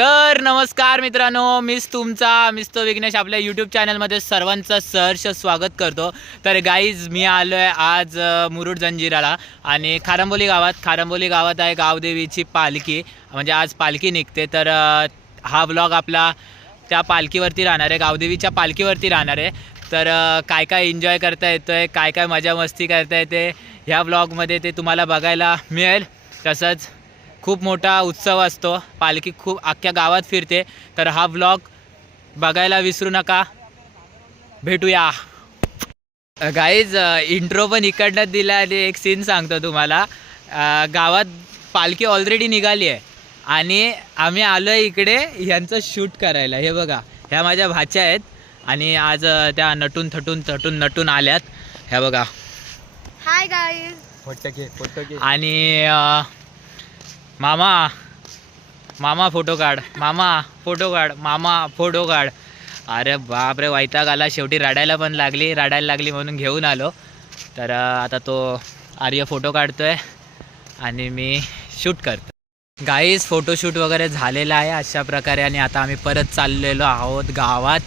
तर नमस्कार मित्रांनो, मीच तो विघ्नेश आपल्या यूट्यूब चॅनलमध्ये सर्वांचं सहर्ष स्वागत करतो। तर गाईज मी आलो आहे आज मुरुड जंजिराला आणि खारंबोली गावात आहे गावदेवीची पालखी, म्हणजे आज पालखी निघते। तर हा व्लॉग आपला त्या पालखीवरती राहणार आहे, गावदेवीच्या पालखीवरती राहणार आहे। तर काय काय एन्जॉय करता येतो आहे, काय काय मजा मस्ती करता येते ह्या व्लॉगमध्ये ते तुम्हाला बघायला मिळेल। तसंच खूप मोठा उत्सव असतो, पालखी खूप अख्ख्या गावात फिरते। तर हा व्लॉग बघायला विसरू नका। भेटूया गाईज। इंट्रो पण इकडनं दिला आणि एक सीन सांगतो तुम्हाला। गावात पालखी ऑलरेडी निघाली आहे आणि आम्ही आलो आहे इकडे यांचं शूट करायला। हे बघा, ह्या माझ्या भाच्या आहेत आणि आज त्या नटून आल्यात। ह्या बघा, हाय गाईज। फोटो आणि मामा फोटो काढ, मामा फोटो काढ। अरे बापरे, वैताग आला, शेवटी रडायला लागली म्हणून घेऊन आलो। तर आता तो आर्य फोटो काढतोय आणि मी शूट करतो। गाईज फोटोशूट वगैरे झालेला आहे अशा प्रकारे आणि आता आम्ही परत चाललेलो आहोत गावात।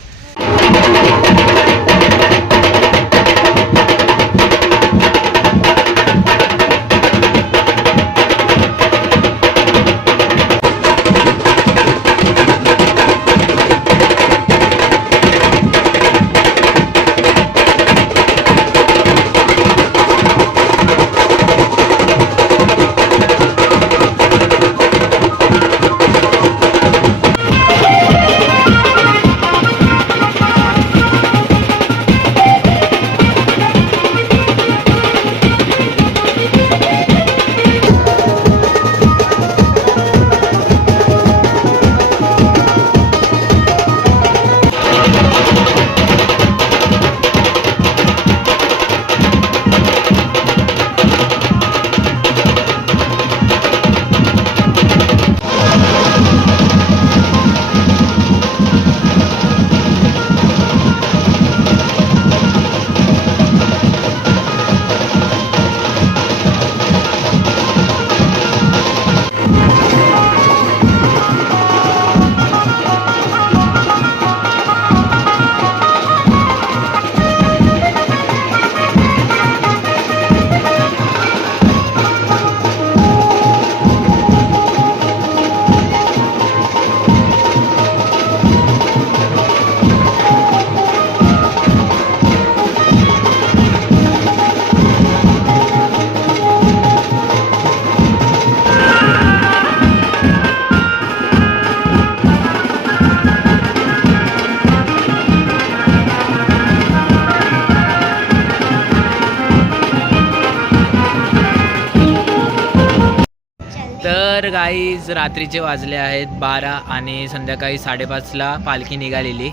तर गाईज रात्रीचे वाजले आहेत 12 आणि संध्याकाळी 5:30ला पालखी निघालेली।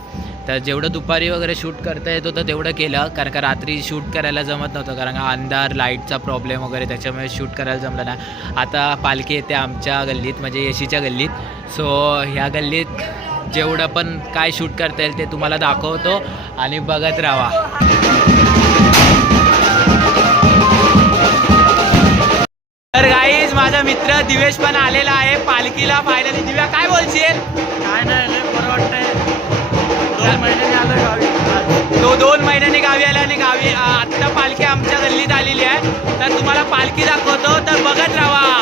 तर जेवढं दुपारी वगैरे शूट करता येत होतं तेवढं केलं, कारण का रात्री शूट करायला जमत नव्हतं, कारण का अंधार लाईटचा प्रॉब्लेम वगैरे, त्याच्यामुळे शूट करायला जमलं नाही। आता पालखी येते आमच्या गल्लीत, म्हणजे येशीच्या गल्लीत। सो ह्या गल्लीत जेवढं पण काय शूट करता येईल ते तुम्हाला दाखवतो आणि बघत राहा। तर गाईज माझा मित्र दिवेश पण आलेला आहे पालखीला फायनली। दिव्या काय बोलशील? काय नाही, बरं वाटतंय। 2 महिन्यांनी आलं गावी। तो 2 महिन्यांनी गावी आला आणि गावी आत्ता पालखी आमच्या गल्लीत आलेली आहे। तर तुम्हाला पालखी दाखवतो, तर बघत राहा।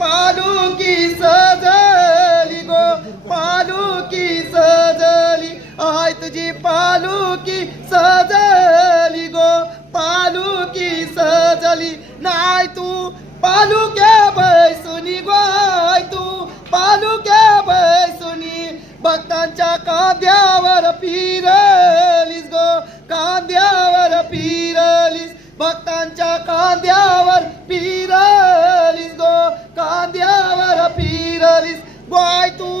पालुकी सजली गो पालुकी सजली आय तुझी पालुकी सजली गो पालुकी सजली नाय तू पालुक्या बैसुनी गोय तू पालुक्या बैसुनी भक्तांच्या कांद्यावर फिरलीस गो कांद्यावर फिरलीस भक्तांच्या कांद्यावर फिरलीस गो कांद्यावर फिरलीस गोय तू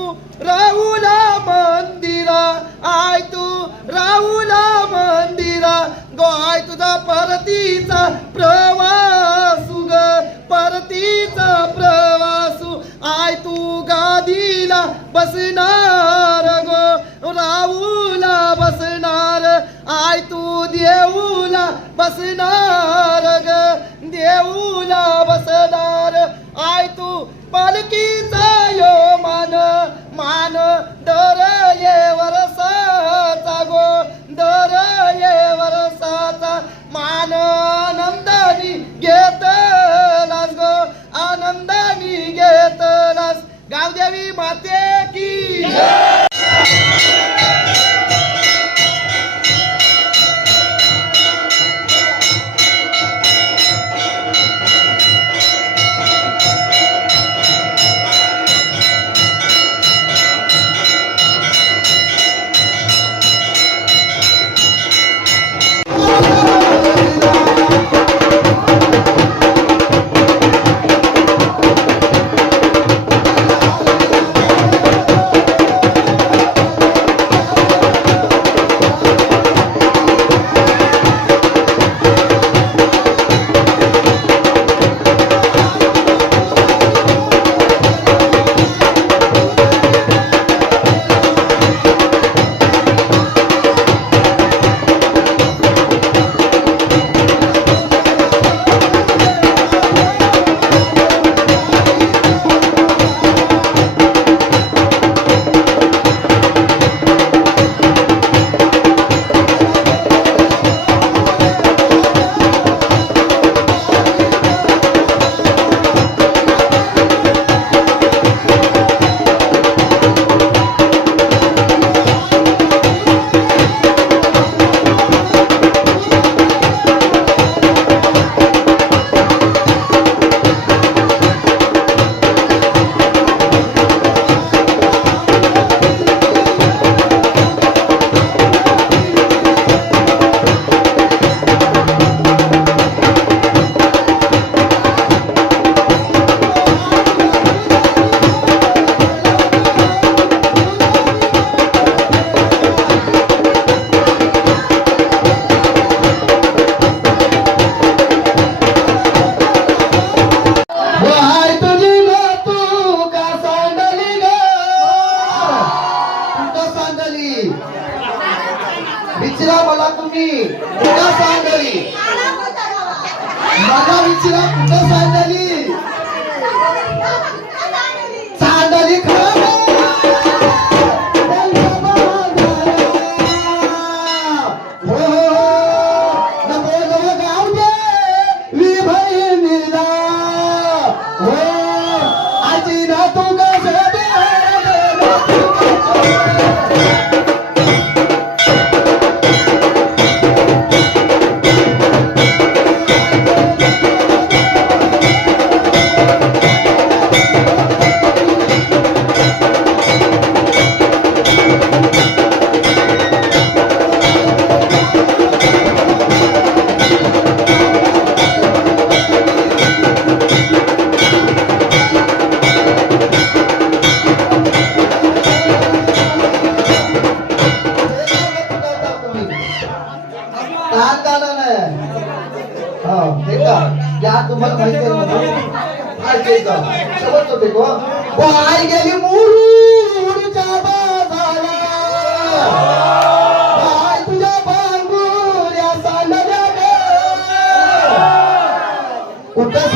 राहुला मंदिरा आय तू राहुला मंदिरा गोय तुझा परतीचा प्रवासू ग परतीचा प्रवासू आय तू गादीला बसणार गो राहुला बसणार आय तू देऊला बसणार ग देऊला बसणार आय तू पालकीचा यो मान मान दर ये वरसाचा गो दर ये वरसाचा मान आनंदानी घेतलास गो आनंदानी घेतलास गावदेवी माते की विचारा मला तुम्ही कुठं सांगली मला विचारा कुठं सांगली सांगली तुम्हाला माहिती शेवटचं देखो आई गेली मुरुडच्या बाजाला आई तुझ्या बांगुऱ्या सांडल्या कुठं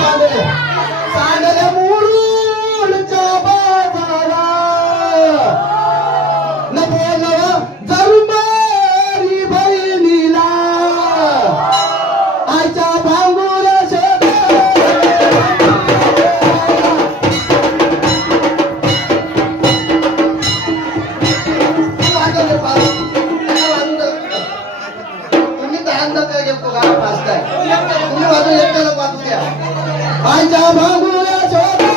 सांडल्या मुरुडच्या बाजाला न बोलवा जरुमारी बहिणीला आईच्या बांगुऱ्या अंदाज काय घेतो गाणं फास्ट आहे तुम्ही वाजू एकट्याला वाजू द्या आईच्या भांगुल्या शोधा